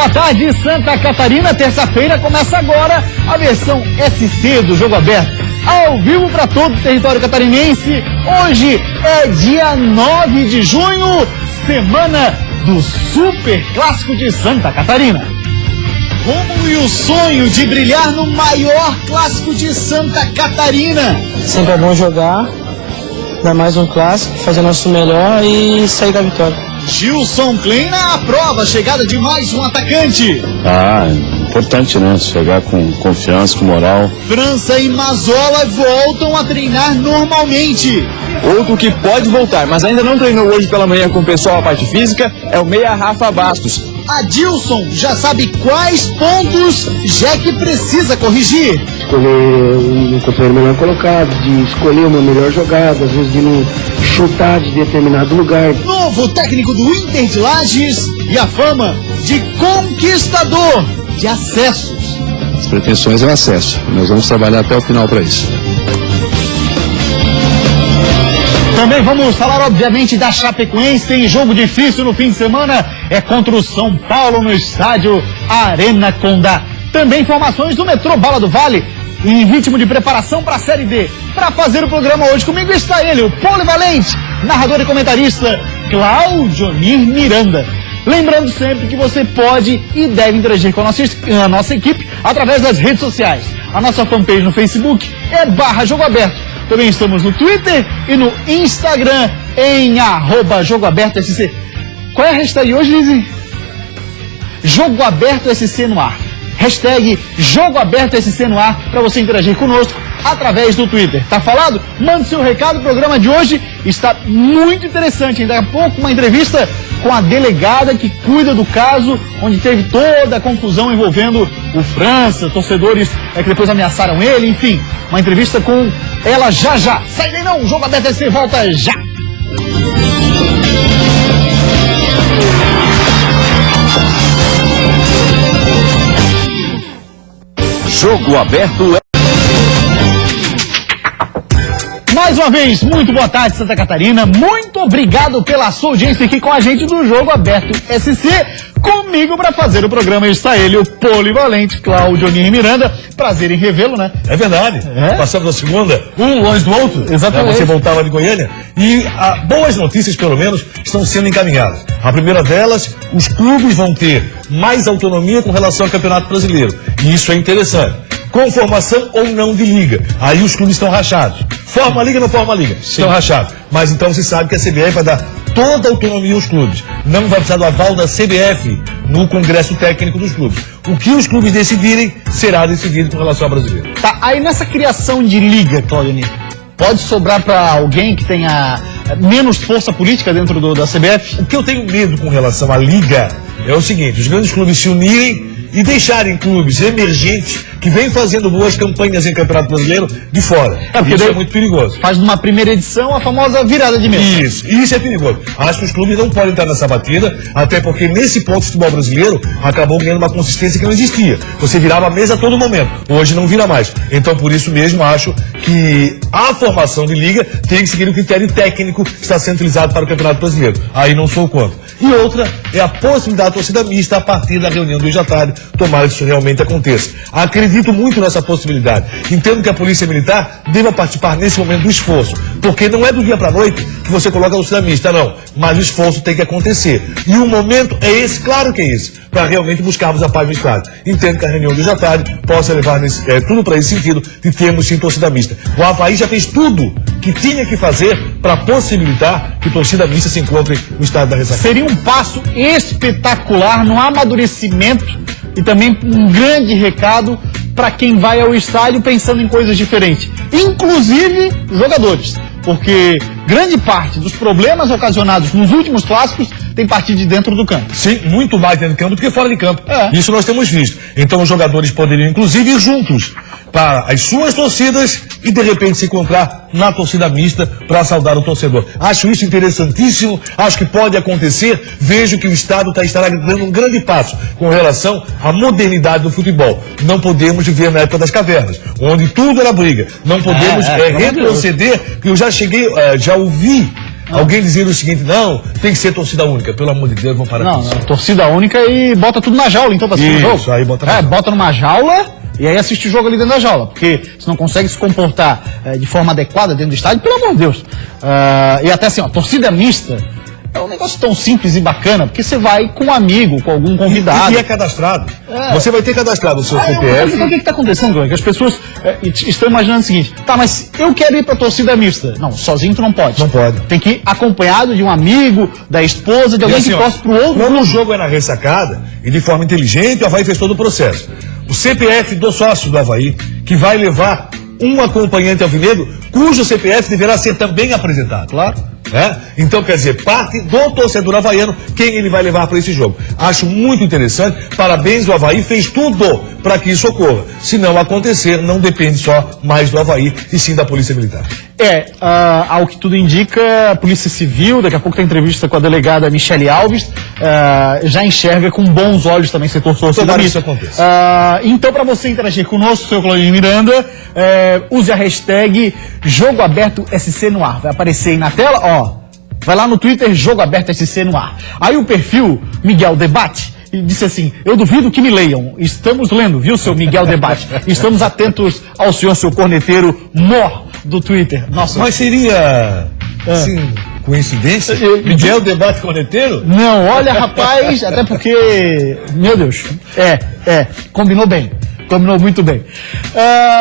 boa tarde, Santa Catarina. Terça-feira começa agora a versão SC do Jogo Aberto, ao vivo para todo o território catarinense. Hoje é dia 9 de junho, semana do Super Clássico de Santa Catarina. Como e o sonho de brilhar no maior clássico de Santa Catarina. Sempre é bom jogar, dar mais um clássico, fazer nosso melhor e sair da vitória. Gilson Kleina aprova a chegada de mais um atacante. Importante, né? Chegar com confiança, com moral. França e Mazola voltam a treinar normalmente. Outro que pode voltar, mas ainda não treinou hoje pela manhã com o pessoal a parte física, é o meia Rafa Bastos. Adilson já sabe quais pontos Jack precisa corrigir. Escolher um companheiro melhor colocado, de escolher uma melhor jogada, às vezes de não chutar de determinado lugar. Novo técnico do Inter de Lages e a fama de conquistador de acessos. As pretensões é o acesso. Nós vamos trabalhar até o final para isso. Também vamos falar, obviamente, da Chapecoense. Tem jogo difícil no fim de semana. É contra o São Paulo no estádio Arena Condá. Também informações do metrô Bala do Vale, em ritmo de preparação para a Série D. Para fazer o programa hoje comigo está ele, o polivalente, narrador e comentarista Cláudio Miranda. Lembrando sempre que você pode e deve interagir com a nossa equipe através das redes sociais. A nossa fanpage no Facebook é /Jogo Aberto. Também estamos no Twitter e no Instagram em @JogoAbertoSC. Qual é a hashtag hoje, Lizzy? Jogo Aberto SC no ar. Hashtag Jogo Aberto SC no ar para você interagir conosco através do Twitter. Tá falado? Mande seu recado. O programa de hoje está muito interessante. Daqui a pouco uma entrevista com a delegada que cuida do caso, onde teve toda a confusão envolvendo o França, torcedores que depois ameaçaram ele, enfim. Uma entrevista com ela já. Sai daí não, o Jogo Aberto SC volta já. Jogo Aberto. Mais uma vez, muito boa tarde, Santa Catarina. Muito obrigado pela sua audiência aqui com a gente do Jogo Aberto SC. Comigo para fazer o programa está ele, o polivalente Cláudio Miranda. Prazer em revê-lo, né? É verdade. Passamos a segunda, um longe do outro. Exatamente. Você voltava de Goiânia. E boas notícias, pelo menos, estão sendo encaminhadas. A primeira delas, os clubes vão ter mais autonomia com relação ao Campeonato Brasileiro. E isso é interessante. Com formação ou não de liga. Aí os clubes estão rachados. Forma a liga ou não forma a liga? Estão rachados. Mas então se sabe que a CBF vai dar toda a autonomia aos clubes. Não vai precisar do aval da CBF no Congresso Técnico dos clubes. O que os clubes decidirem será decidido com relação ao brasileiro. Tá, aí nessa criação de liga, Claudio, pode sobrar para alguém que tenha menos força política dentro da CBF? O que eu tenho medo com relação à liga é o seguinte: os grandes clubes se unirem e deixarem clubes emergentes que vêm fazendo boas campanhas em Campeonato Brasileiro de fora. Isso é muito perigoso. Faz numa primeira edição a famosa virada de mesa. Isso é perigoso. Acho que os clubes não podem entrar nessa batida, até porque nesse ponto o futebol brasileiro acabou ganhando uma consistência que não existia. Você virava a mesa a todo momento. Hoje não vira mais. Então por isso mesmo acho que a formação de liga tem que seguir o critério técnico que está sendo utilizado para o Campeonato Brasileiro. Aí não sou contra. E outra é a possibilidade da torcida mista a partir da reunião do hoje à tarde. Tomara que isso realmente aconteça. Acredito muito nessa possibilidade. Entendo que a Polícia Militar deva participar nesse momento do esforço, porque não é do dia para a noite que você coloca a torcida mista, não. Mas o esforço tem que acontecer. E o momento é esse, claro que é esse, para realmente buscarmos a paz no estádio. Entendo que a reunião de hoje à tarde possa levar tudo para esse sentido de termos sim torcida mista. O Avaí já fez tudo que tinha que fazer para possibilitar que torcida mista se encontre no estádio da Ressaca. Seria um passo espetacular no amadurecimento e também um grande recado para quem vai ao estádio pensando em coisas diferentes, inclusive jogadores, porque grande parte dos problemas ocasionados nos últimos clássicos tem partido de dentro do campo. Sim, muito mais dentro do campo do que fora de campo. Isso nós temos visto. Então os jogadores poderiam inclusive ir juntos para as suas torcidas e de repente se encontrar na torcida mista para saudar o torcedor. Acho isso interessantíssimo, acho que pode acontecer. Vejo que o Estado estará dando um grande passo com relação à modernidade do futebol. Não podemos viver na época das cavernas, onde tudo era briga. Não podemos retroceder, porque eu já ouvi Alguém dizendo o seguinte, não, tem que ser torcida única. Pelo amor de Deus, vamos parar com isso. Não, torcida única e bota tudo na jaula, então, pra assistir o jogo. Isso, aí bota na jaula. Bota numa jaula e aí assiste o jogo ali dentro da jaula. Porque se não consegue se comportar de forma adequada dentro do estádio, pelo amor de Deus. E até assim, ó, torcida mista é um negócio tão simples e bacana, porque você vai com um amigo, com algum convidado. E é cadastrado. Você vai ter cadastrado o seu CPF. Mas o que está acontecendo, Glenn? Que as pessoas estão imaginando o seguinte, tá, mas eu quero ir pra torcida mista. Não, sozinho tu não pode. Não pode. Tem que ir acompanhado de um amigo, da esposa, de alguém assim, que torce pro outro. Quando o jogo é na ressacada, e de forma inteligente, o Avaí fez todo o processo. O CPF do sócio do Avaí, que vai levar um acompanhante alvinegro, cujo CPF deverá ser também apresentado. Claro. Então, quer dizer, parte do torcedor havaiano, quem ele vai levar para esse jogo. Acho muito interessante, parabéns, o Avaí fez tudo para que isso ocorra. Se não acontecer, não depende só mais do Avaí, e sim da Polícia Militar. Ao que tudo indica, a Polícia Civil, daqui a pouco tem entrevista com a delegada Michele Alves, já enxerga com bons olhos também setor torcedor. Tomara que isso aconteça. Então, para você interagir conosco, seu Claudinho Miranda, use a hashtag Jogo Aberto SC no ar. Vai aparecer aí na tela, ó. Vai lá no Twitter, Jogo Aberto SC no ar. Aí o perfil Miguel Debate, ele disse assim, eu duvido que me leiam. Estamos lendo, viu, seu Miguel Debate? Estamos atentos ao senhor, seu corneteiro mor do Twitter. Nossa. Mas seria, assim, coincidência? Miguel Debate corneteiro? Não, olha, rapaz, até porque, meu Deus, combinou bem. Combinou muito bem.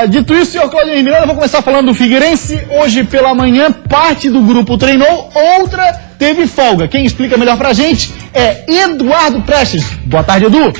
Dito isso, senhor Claudio Miranda, eu vou começar falando do Figueirense. Hoje pela manhã, parte do grupo treinou, outra teve folga. Quem explica melhor pra gente é Eduardo Prestes. Boa tarde, Edu.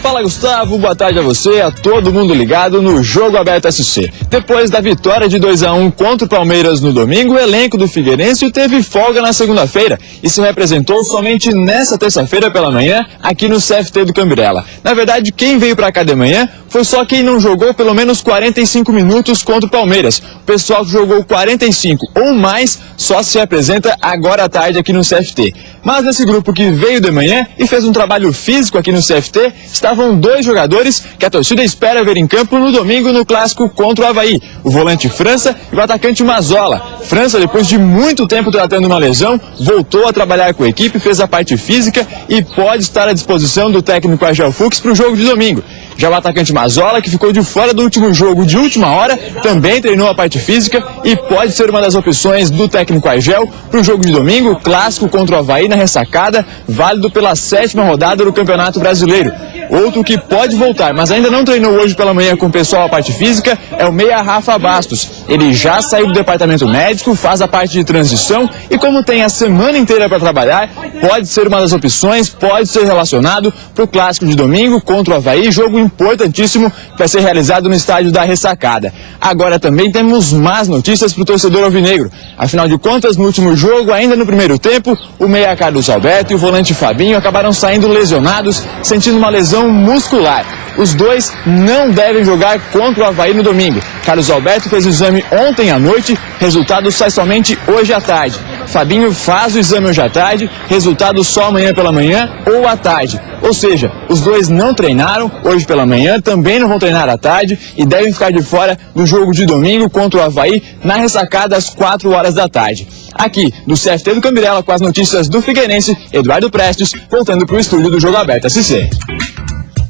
Fala, Gustavo, boa tarde a você, a todo mundo ligado no Jogo Aberto SC. Depois da vitória de 2-1 contra o Palmeiras no domingo, o elenco do Figueirense teve folga na segunda-feira e se representou somente nessa terça-feira pela manhã aqui no CFT do Cambirela. Na verdade, quem veio pra cá de manhã foi só quem não jogou pelo menos 45 minutos contra o Palmeiras. O pessoal que jogou 45 ou mais só se apresenta agora à tarde aqui no CFT. Mas nesse grupo que veio de manhã e fez um trabalho físico aqui no CFT, estavam dois jogadores que a torcida espera ver em campo no domingo no clássico contra o Avaí, o volante França e o atacante Mazola. França, depois de muito tempo tratando uma lesão, voltou a trabalhar com a equipe, fez a parte física e pode estar à disposição do técnico Argel Fux para o jogo de domingo. Já o atacante Mazola, que ficou de fora do último jogo de última hora, também treinou a parte física e pode ser uma das opções do técnico Argel para o jogo de domingo, clássico contra o Avaí na ressacada, válido pela 7ª rodada do Campeonato Brasileiro. Outro que pode voltar, mas ainda não treinou hoje pela manhã com o pessoal a parte física, é o meia Rafa Bastos. Ele já saiu do departamento médico, faz a parte de transição e como tem a semana inteira para trabalhar, pode ser uma das opções, pode ser relacionado para o clássico de domingo contra o Avaí, jogo importantíssimo que vai ser realizado no estádio da Ressacada. Agora também temos más notícias para o torcedor alvinegro. Afinal de contas, no último jogo, ainda no primeiro tempo, o meia Carlos Alberto e o volante Fabinho acabaram saindo lesionados, sentindo uma lesão muscular. Os dois não devem jogar contra o Avaí no domingo. Carlos Alberto fez o exame ontem à noite, resultado sai somente hoje à tarde. Fabinho faz o exame hoje à tarde, resultado só amanhã pela manhã ou à tarde. Ou seja, os dois não treinaram hoje pela manhã, também não vão treinar à tarde e devem ficar de fora do jogo de domingo contra o Avaí na ressacada às 4 horas da tarde. Aqui, do CFT do Cambirela, com as notícias do Figueirense, Eduardo Prestes, voltando para o estúdio do Jogo Aberto SC.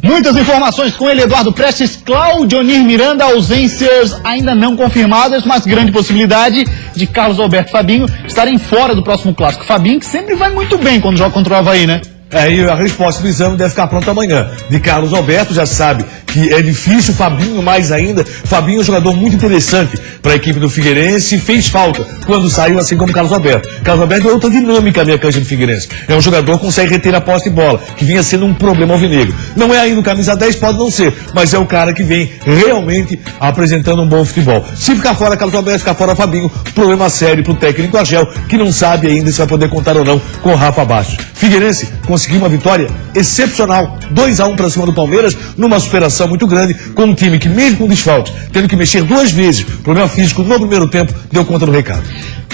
Muitas informações com ele, Eduardo Prestes. Claudio Miranda, ausências ainda não confirmadas, mas grande possibilidade de Carlos Alberto e Fabinho estarem fora do próximo clássico. Fabinho que sempre vai muito bem quando joga contra o Avaí, né? E a resposta do exame deve ficar pronta amanhã. De Carlos Alberto, já sabe que é difícil, Fabinho mais ainda. Fabinho é um jogador muito interessante para a equipe do Figueirense, fez falta quando saiu, assim como Carlos Alberto. Carlos Alberto é outra dinâmica na cancha do Figueirense. É um jogador que consegue reter a posse de bola, que vinha sendo um problema alvinegro. Não é ainda o camisa 10, pode não ser, mas é o cara que vem realmente apresentando um bom futebol. Se ficar fora Carlos Alberto, ficar fora Fabinho, problema sério para o técnico Argel, que não sabe ainda se vai poder contar ou não com o Rafa Bastos. Figueirense conseguiu uma vitória excepcional, 2-1 para cima do Palmeiras, numa superação muito grande, com um time que mesmo com desfalques, tendo que mexer 2 vezes, problema físico no primeiro tempo, deu conta do recado.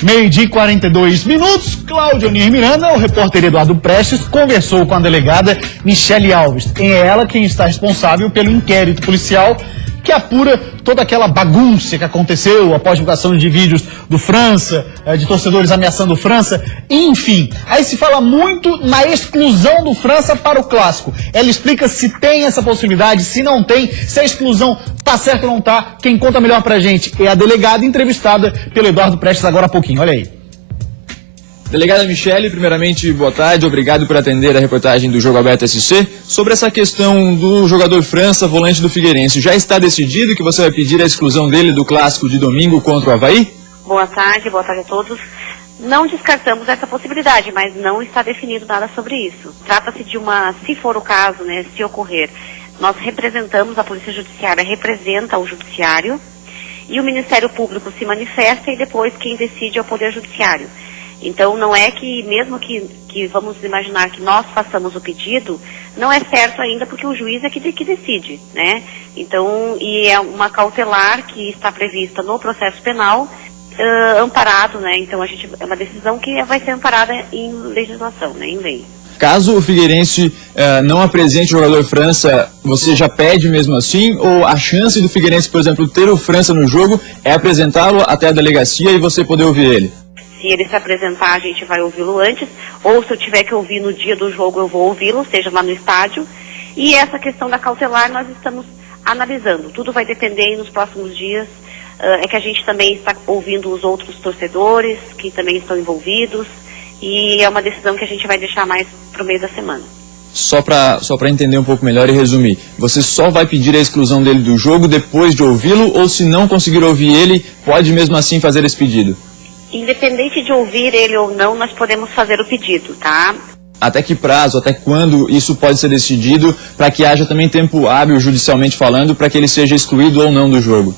12h e 42 minutos, Claudio Miranda, o repórter Eduardo Prestes, conversou com a delegada Michele Alves. É ela quem está responsável pelo inquérito policial que apura toda aquela bagunça que aconteceu após a divulgação de vídeos do França, de torcedores ameaçando o França, enfim. Aí se fala muito na exclusão do França para o Clássico. Ela explica se tem essa possibilidade, se não tem, se a exclusão tá certa ou não tá. Quem conta melhor pra gente é a delegada entrevistada pelo Eduardo Prestes agora há pouquinho, olha aí. Delegada Michele, primeiramente, boa tarde, obrigado por atender a reportagem do Jogo Aberto SC. Sobre essa questão do jogador França, volante do Figueirense, já está decidido que você vai pedir a exclusão dele do clássico de domingo contra o Avaí? Boa tarde a todos. Não descartamos essa possibilidade, mas não está definido nada sobre isso. Trata-se de se for o caso, né, se ocorrer, nós representamos, a Polícia Judiciária representa o Judiciário e o Ministério Público se manifesta e depois quem decide é o Poder Judiciário. Então, não é que, mesmo que vamos imaginar que nós façamos o pedido, não é certo ainda porque o juiz é que decide, né? Então, e é uma cautelar que está prevista no processo penal, amparado, né? Então, é uma decisão que vai ser amparada em legislação, né? Em lei. Caso o Figueirense não apresente o jogador França, você já pede mesmo assim? Ou a chance do Figueirense, por exemplo, ter o França no jogo é apresentá-lo até a delegacia e você poder ouvir ele? Se ele se apresentar, a gente vai ouvi-lo antes, ou se eu tiver que ouvir no dia do jogo, eu vou ouvi-lo, seja lá no estádio. E essa questão da cautelar nós estamos analisando. Tudo vai depender nos próximos dias. É que a gente também está ouvindo os outros torcedores, que também estão envolvidos, e é uma decisão que a gente vai deixar mais para o meio da semana. Só para entender um pouco melhor e resumir, você só vai pedir a exclusão dele do jogo depois de ouvi-lo, ou se não conseguir ouvir ele, pode mesmo assim fazer esse pedido? Independente de ouvir ele ou não, nós podemos fazer o pedido, tá? Até que prazo, até quando isso pode ser decidido, para que haja também tempo hábil, judicialmente falando, para que ele seja excluído ou não do jogo?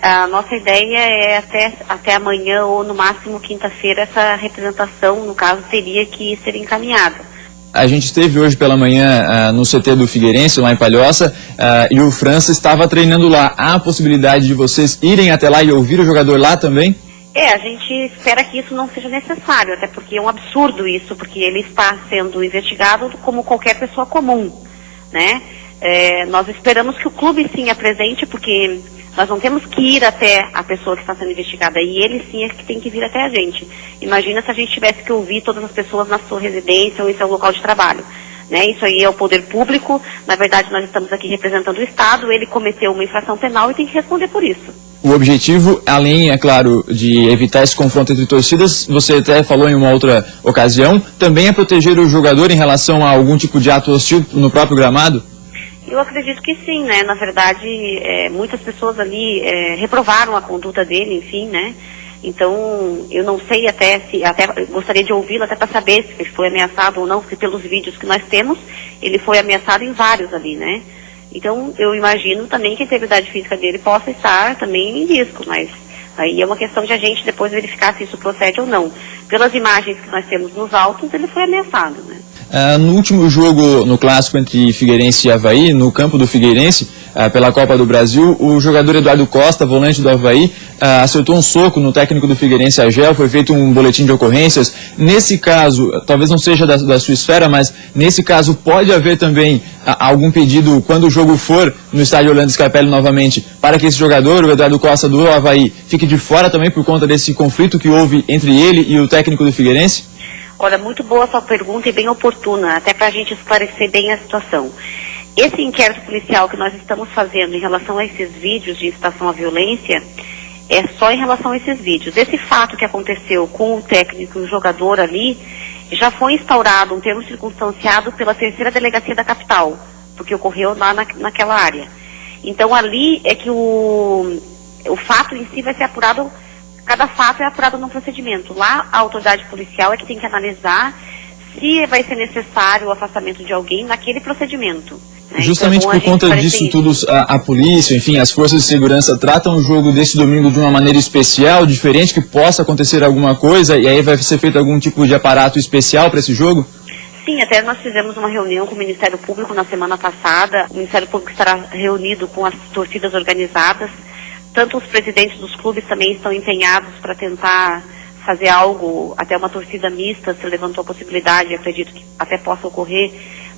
A nossa ideia é até amanhã ou no máximo quinta-feira essa representação, no caso, teria que ser encaminhada. A gente esteve hoje pela manhã no CT do Figueirense, lá em Palhoça, e o França estava treinando lá. Há a possibilidade de vocês irem até lá e ouvir o jogador lá também? A gente espera que isso não seja necessário, até porque é um absurdo isso, porque ele está sendo investigado como qualquer pessoa comum, né? Nós esperamos que o clube sim apresente, porque nós não temos que ir até a pessoa que está sendo investigada, e ele sim é que tem que vir até a gente. Imagina se a gente tivesse que ouvir todas as pessoas na sua residência ou em seu local de trabalho. Né? Isso aí é o poder público, na verdade nós estamos aqui representando o Estado, ele cometeu uma infração penal e tem que responder por isso. O objetivo, além, é claro, de evitar esse confronto entre torcidas, você até falou em uma outra ocasião, também é proteger o jogador em relação a algum tipo de ato hostil no próprio gramado? Eu acredito que sim, né? Na verdade, muitas pessoas ali reprovaram a conduta dele, enfim, né? Então, eu não sei até gostaria de ouvi-lo até para saber se ele foi ameaçado ou não, porque pelos vídeos que nós temos, ele foi ameaçado em vários ali, né? Então, eu imagino também que a integridade física dele possa estar também em risco, mas aí é uma questão de a gente depois verificar se isso procede ou não. Pelas imagens que nós temos nos autos, ele foi ameaçado, né? No último jogo, no clássico entre Figueirense e Avaí, no campo do Figueirense, pela Copa do Brasil, o jogador Eduardo Costa, volante do Avaí, acertou um soco no técnico do Figueirense, Agel, foi feito um boletim de ocorrências. Nesse caso, talvez não seja da sua esfera, mas nesse caso pode haver também algum pedido, quando o jogo for no estádio Orlando Scarpelli novamente, para que esse jogador, o Eduardo Costa do Avaí, fique de fora também por conta desse conflito que houve entre ele e o técnico do Figueirense? Olha, muito boa a sua pergunta e bem oportuna, até para a gente esclarecer bem a situação. Esse inquérito policial que nós estamos fazendo em relação a esses vídeos de incitação à violência é só em relação a esses vídeos. Esse fato que aconteceu com o técnico e o jogador ali, já foi instaurado um termo circunstanciado pela 3ª Delegacia da Capital, porque ocorreu lá naquela área. Então ali é que o fato em si vai ser apurado. Cada fato é apurado num procedimento. Lá, a autoridade policial é que tem que analisar se vai ser necessário o afastamento de alguém naquele procedimento. Né? Justamente então, por conta disso tudo, a polícia, enfim, as forças de segurança tratam o jogo desse domingo de uma maneira especial, diferente, que possa acontecer alguma coisa, e aí vai ser feito algum tipo de aparato especial para esse jogo? Sim, até nós fizemos uma reunião com o Ministério Público na semana passada. O Ministério Público estará reunido com as torcidas organizadas. Tanto os presidentes dos clubes também estão empenhados para tentar fazer algo, até uma torcida mista se levantou a possibilidade, acredito que até possa ocorrer,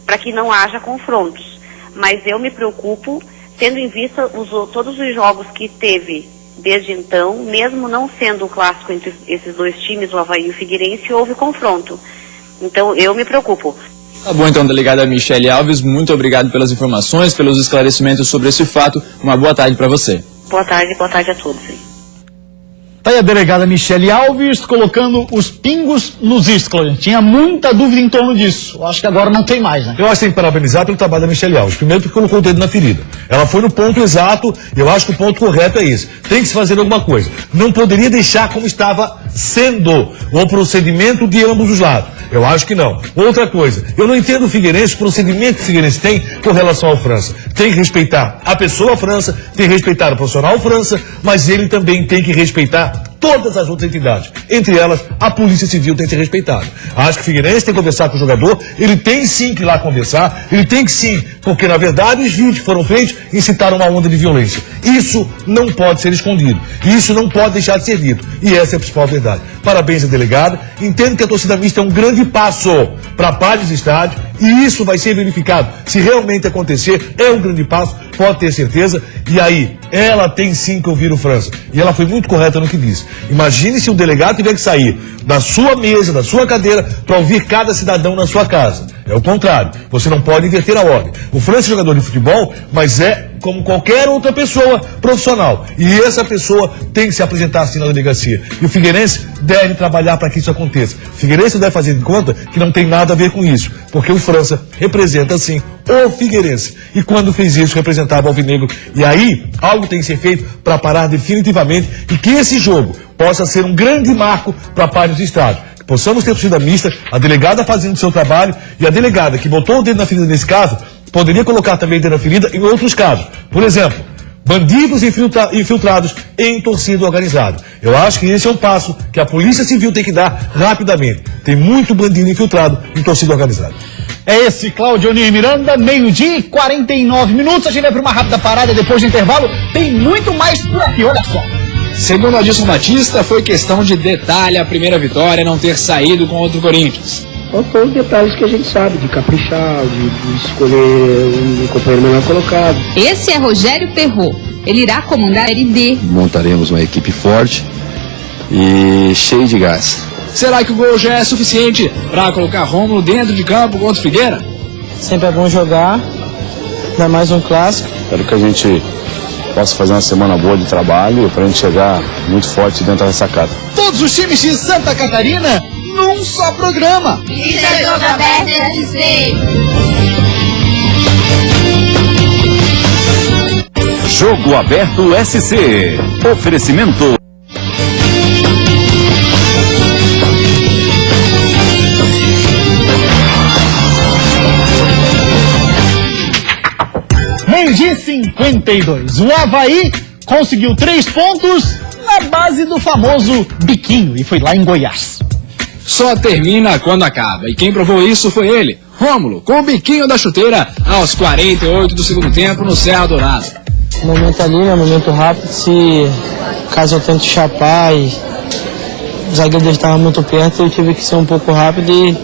para que não haja confrontos. Mas eu me preocupo tendo em vista todos os jogos que teve desde então, mesmo não sendo o clássico entre esses dois times, o Avaí e o Figueirense, houve confronto. Então eu me preocupo. Tá bom, então, delegada Michele Alves, muito obrigado pelas informações, pelos esclarecimentos sobre esse fato. Uma boa tarde para você. Boa tarde a todos. Tá aí a delegada Michele Alves colocando os pingos nos is, Claudio. Tinha muita dúvida em torno disso. Eu acho que agora não tem mais, né? Eu acho que tem que parabenizar pelo trabalho da Michele Alves. Primeiro porque colocou o dedo na ferida. Ela foi no ponto exato, eu acho que o ponto correto é esse. Tem que se fazer alguma coisa. Não poderia deixar como estava sendo o procedimento de ambos os lados. Eu acho que não. Outra coisa, eu não entendo o Figueirense, o procedimento que o Figueirense tem com relação ao França. Tem que respeitar a pessoa França, tem que respeitar o profissional França, mas ele também tem que respeitar todas as outras entidades. Entre elas, a Polícia Civil tem que ser respeitada. Acho que o Figueirense tem que conversar com o jogador, ele tem sim que ir lá conversar, ele tem que sim, porque na verdade os vídeos que foram feitos incitaram uma onda de violência. Isso não pode ser escondido. Isso não pode deixar de ser dito. E essa é a principal verdade. Parabéns à delegada. Entendo que a torcida mista é um grande passo para a paz dos estádios e isso vai ser verificado. Se realmente acontecer, é um grande passo, pode ter certeza. E aí, ela tem sim que ouvir o França. E ela foi muito correta no que disse. Imagine se o delegado tiver que sair da sua mesa, da sua cadeira, para ouvir cada cidadão na sua casa. É o contrário. Você não pode inverter a ordem. O França é jogador de futebol, mas é como qualquer outra pessoa profissional. E essa pessoa tem que se apresentar assim na delegacia. E o Figueirense deve trabalhar para que isso aconteça. O Figueirense deve fazer de conta que não tem nada a ver com isso. Porque o França representa, sim, o Figueirense. E quando fez isso, representava o Alvinegro. E aí, algo tem que ser feito para parar definitivamente e que esse jogo possa ser um grande marco para a paz dos estádios. Que possamos ter torcida mista, a delegada fazendo o seu trabalho e a delegada que botou o dedo na ferida nesse caso, poderia colocar também o dedo na ferida em outros casos. Por exemplo, bandidos infiltrados em torcida organizada. Eu acho que esse é um passo que a Polícia Civil tem que dar rapidamente. Tem muito bandido infiltrado em torcida organizada. É esse, Cláudio Onir Miranda, 12h49. A gente vai para uma rápida parada depois do intervalo. Tem muito mais por aqui, olha só. Segundo Adilson Batista, foi questão de detalhe a primeira vitória não ter saído contra o Corinthians. Faltou os detalhes que a gente sabe, de caprichar, de escolher um companheiro melhor colocado. Esse é Rogério Perrot. Ele irá comandar a Série D. Montaremos uma equipe forte e cheia de gás. Será que o gol já é suficiente para colocar Rômulo dentro de campo contra o Figueira? Sempre é bom jogar, ainda mais um clássico. Espero que a gente possa fazer uma semana boa de trabalho para a gente chegar muito forte dentro dessa casa. Todos os times de Santa Catarina num só programa. Isso é Jogo Aberto SC. Jogo Aberto SC. Oferecimento. Meio-dia 52. O Avaí conseguiu 3 pontos na base do famoso biquinho e foi lá em Goiás. Só termina quando acaba. E quem provou isso foi ele, Rômulo, com o biquinho da chuteira aos 48 do segundo tempo no Serra Dourada. Momento ali, né? Momento rápido. Se caso eu tente chapar e o zagueiro estava muito perto, eu tive que ser um pouco rápido e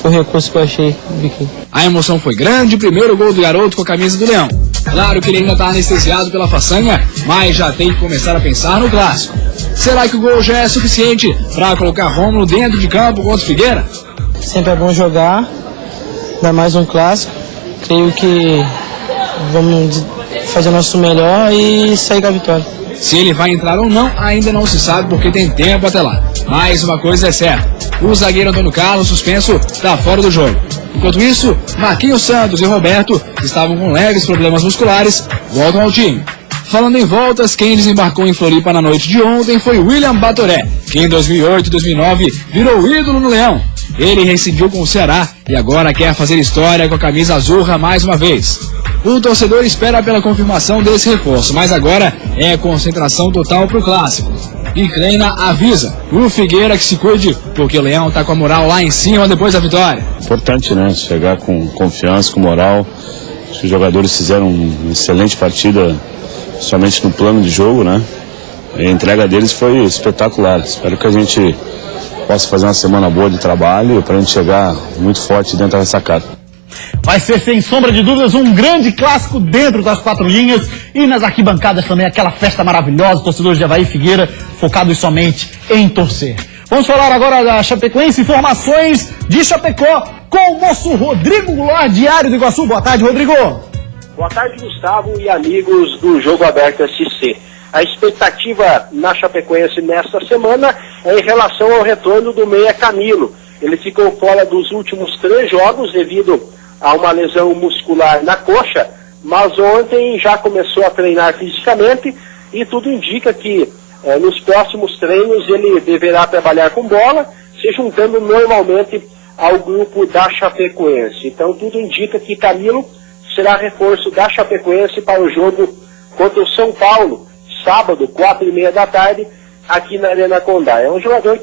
foi o recurso que eu achei do biquinho. A emoção foi grande, primeiro gol do garoto com a camisa do Leão. Claro que ele ainda está anestesiado pela façanha, mas já tem que começar a pensar no clássico. Será que o gol já é suficiente para colocar Rômulo dentro de campo contra o Figueira? Sempre é bom jogar, ainda mais um clássico. Creio que vamos fazer o nosso melhor e sair com a vitória. Se ele vai entrar ou não, ainda não se sabe porque tem tempo até lá. Mas uma coisa é certa, o zagueiro Antônio Carlos, suspenso, está fora do jogo. Enquanto isso, Marquinhos Santos e Roberto, que estavam com leves problemas musculares, voltam ao time. Falando em voltas, quem desembarcou em Floripa na noite de ontem foi William Batoré, que em 2008 e 2009 virou ídolo no Leão. Ele rescindiu com o Ceará e agora quer fazer história com a camisa azurra mais uma vez. O torcedor espera pela confirmação desse reforço, mas agora é concentração total pro clássico. E Kleina avisa, o Figueira que se cuide, porque o Leão tá com a moral lá em cima depois da vitória. Importante, né? Chegar com confiança, com moral. Os jogadores fizeram uma excelente partida, somente no plano de jogo, né? A entrega deles foi espetacular. Espero que a gente possa fazer uma semana boa de trabalho para a gente chegar muito forte dentro dessa casa. Vai ser, sem sombra de dúvidas, um grande clássico dentro das quatro linhas e nas arquibancadas também, aquela festa maravilhosa, torcedores de Avaí e Figueira focados somente em torcer. Vamos falar agora da Chapecoense, informações de Chapecó com o nosso Rodrigo Goulart, Diário do Iguaçu. Boa tarde, Rodrigo. Boa tarde, Gustavo e amigos do Jogo Aberto SC. A expectativa na Chapecoense nesta semana é em relação ao retorno do meia Camilo. Ele ficou fora dos últimos 3 jogos devido a uma lesão muscular na coxa, mas ontem já começou a treinar fisicamente e tudo indica que nos próximos treinos ele deverá trabalhar com bola, se juntando normalmente ao grupo da Chapecoense. Então tudo indica que Camilo será reforço da Chapecoense para o jogo contra o São Paulo, sábado, 4h30 da tarde, aqui na Arena Condá. É um jogador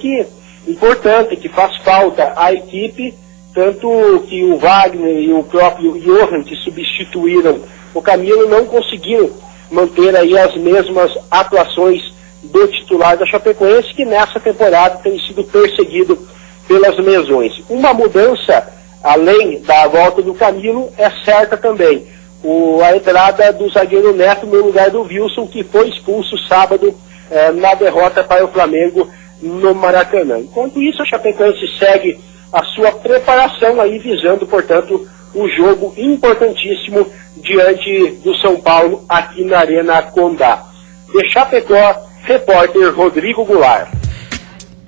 importante, que faz falta à equipe, tanto que o Wagner e o próprio Johan, que substituíram o Camilo, não conseguiram manter aí as mesmas atuações do titular da Chapecoense, que nessa temporada tem sido perseguido pelas lesões. Uma mudança, além da volta do Camilo, é certa também. A entrada do zagueiro Neto no lugar do Wilson, que foi expulso sábado na derrota para o Flamengo no Maracanã. Enquanto isso, a Chapecoense segue a sua preparação aí, visando, portanto, o jogo importantíssimo diante do São Paulo aqui na Arena Condá. De Chapecó, repórter Rodrigo Goulart.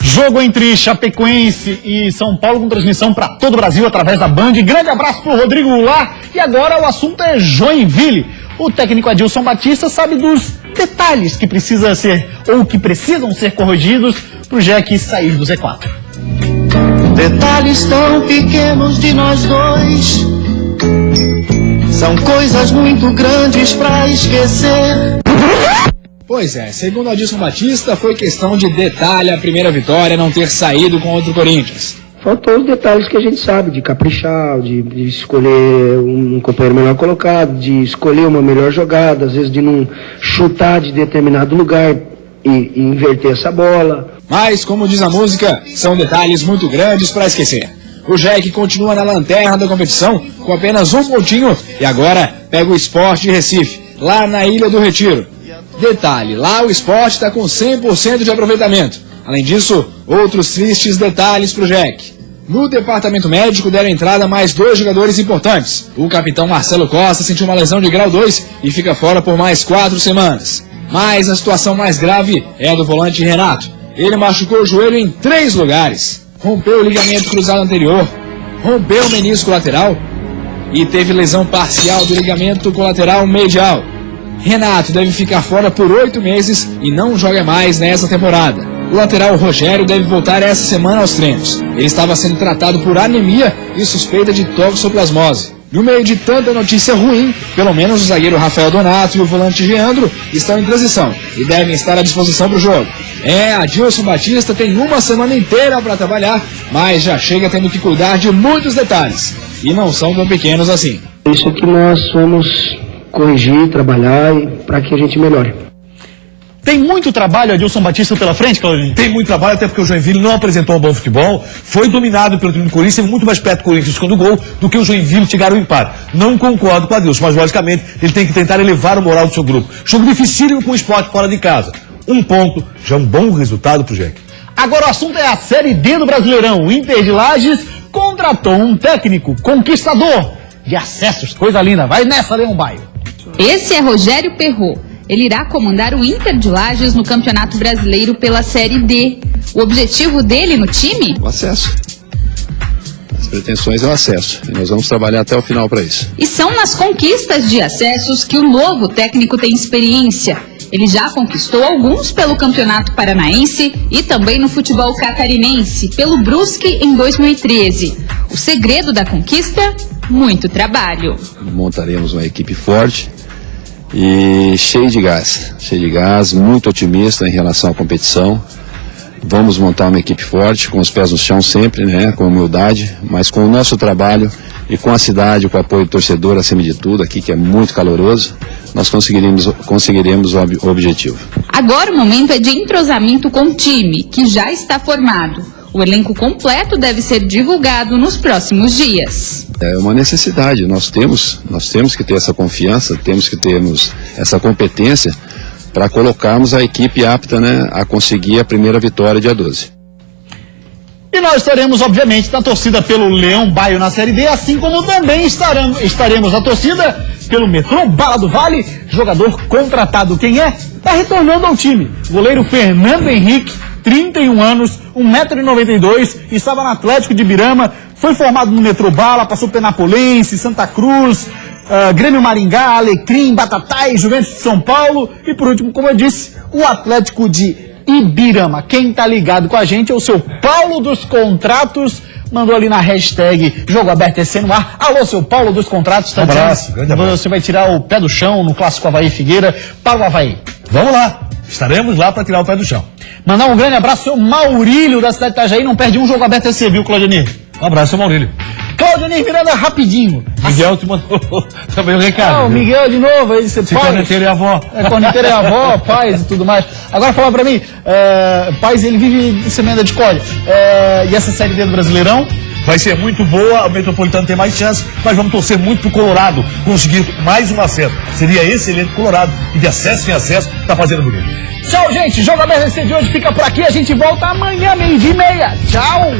Jogo entre Chapecoense e São Paulo com transmissão para todo o Brasil através da Band. Grande abraço para o Rodrigo Goulart. E agora o assunto é Joinville. O técnico Adilson Batista sabe dos detalhes que precisam ser corrigidos para o Jack sair do Z4. Detalhes tão pequenos de nós dois são coisas muito grandes para esquecer. Pois é, segundo Adilson Batista, foi questão de detalhe a primeira vitória não ter saído contra o Corinthians. Faltou os detalhes que a gente sabe, de caprichar, de escolher um companheiro melhor colocado, de escolher uma melhor jogada, às vezes de não chutar de determinado lugar e inverter essa bola. Mas, como diz a música, são detalhes muito grandes para esquecer. O Jack continua na lanterna da competição com apenas 1 pontinho e agora pega o Sport de Recife, lá na Ilha do Retiro. Detalhe, lá o Sport está com 100% de aproveitamento. Além disso, outros tristes detalhes para o Jack. No departamento médico deram entrada mais 2 jogadores importantes. O capitão Marcelo Costa sentiu uma lesão de grau 2 e fica fora por mais 4 semanas. Mas a situação mais grave é a do volante Renato. Ele machucou o joelho em 3 lugares. Rompeu o ligamento cruzado anterior, rompeu o menisco lateral e teve lesão parcial do ligamento colateral medial. Renato deve ficar fora por 8 meses e não joga mais nessa temporada. O lateral Rogério deve voltar essa semana aos treinos. Ele estava sendo tratado por anemia e suspeita de toxoplasmose. No meio de tanta notícia ruim, pelo menos o zagueiro Rafael Donato e o volante Geandro estão em transição e devem estar à disposição para o jogo. Adilson Batista tem uma semana inteira para trabalhar, mas já chega tendo que cuidar de muitos detalhes. E não são tão pequenos assim. Isso que nós vamos corrigir, trabalhar para que a gente melhore. Tem muito trabalho, Adilson Batista, pela frente, Claudinho? Tem muito trabalho, até porque o Joinville não apresentou um bom futebol, foi dominado pelo time do Corinthians, teve muito mais perto do Corinthians quando o gol do que o Joinville chegar ao empate. Não concordo com o Adilson, mas logicamente ele tem que tentar elevar o moral do seu grupo. Jogo dificílimo com o Sport fora de casa. 1 ponto, já é um bom resultado pro Jack. Agora o assunto é a Série D do Brasileirão. O Inter de Lages contratou um técnico conquistador de acessos, coisa linda. Vai nessa, Leão Baio. Esse é Rogério Perrot. Ele irá comandar o Inter de Lages no Campeonato Brasileiro pela Série D. O objetivo dele no time? O acesso. As pretensões é o acesso. E nós vamos trabalhar até o final para isso. E são nas conquistas de acessos que o novo técnico tem experiência. Ele já conquistou alguns pelo Campeonato Paranaense e também no futebol catarinense, pelo Brusque em 2013. O segredo da conquista? Muito trabalho. Montaremos uma equipe forte e cheio de gás, muito otimista em relação à competição. Vamos montar uma equipe forte, com os pés no chão sempre, né, com humildade, mas com o nosso trabalho e com a cidade, com o apoio do torcedor acima de tudo, aqui que é muito caloroso, nós conseguiremos o objetivo. Agora o momento é de entrosamento com o time, que já está formado. O elenco completo deve ser divulgado nos próximos dias. É uma necessidade, nós temos que ter essa confiança, temos que termos essa competência para colocarmos a equipe apta, né, a conseguir a primeira vitória dia 12. E nós estaremos, obviamente, na torcida pelo Leão Baio na Série D, assim como também estaremos na torcida pelo Metrô Bala do Vale, jogador contratado. Quem é? Está retornando ao time. Goleiro Fernando Henrique, 31 anos, 1,92 m, estava no Atlético de Ibirama, foi formado no Metrô Bala, passou por Penapolense, Santa Cruz, Grêmio Maringá, Alecrim, Batatais, Juventus de São Paulo e, por último, como eu disse, o Atlético de Ibirama. Quem tá ligado com a gente é o seu Paulo dos Contratos, mandou ali na hashtag Jogo Aberto EC no ar. Alô, seu Paulo dos Contratos. Tá abraço, grande abraço. Você vai tirar o pé do chão no Clássico Avaí Figueira para o Avaí. Vamos lá, estaremos lá para tirar o pé do chão. Mandar um grande abraço ao seu Maurílio da cidade de Itajaí, não perde um Jogo Aberto EC, viu, Claudionir? Um abraço, seu Maurílio. Claudionir Miranda, rapidinho. Miguel te mandou também um recado. O Miguel de novo, aí você paz. Corneteiro e avó. Corneteiro e avó, paz e tudo mais. Agora fala pra mim, paz, ele vive de semenda de colha. E essa Série D do Brasileirão? Vai ser muito boa, o Metropolitano tem mais chance, mas vamos torcer muito pro Colorado conseguir mais um acesso. Seria excelente o Colorado, e de acesso em acesso, tá fazendo bonito. Tchau, gente. Jogo Aberto EC de hoje fica por aqui. A gente volta amanhã, 12h30. Tchau.